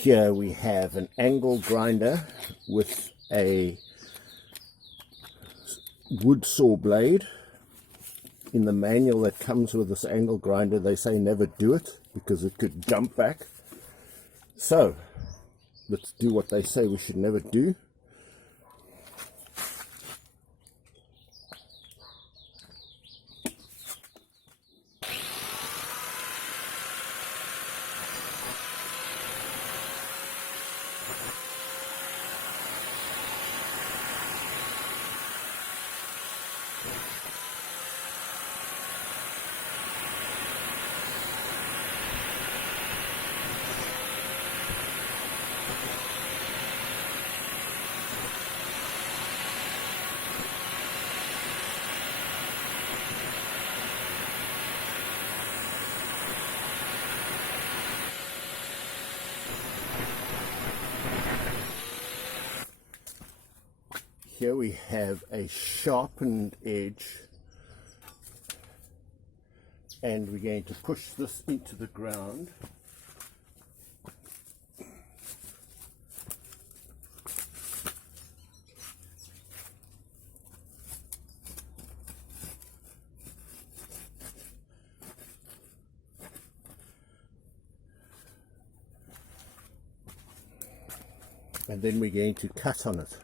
Here we have an angle grinder with a wood saw blade. In the manual that comes with this angle grinder, they say never do it because it could jump back. So let's do what they say we should never do. Here we have a sharpened edge, and we're going to push this into the ground. And then we're going to cut on it.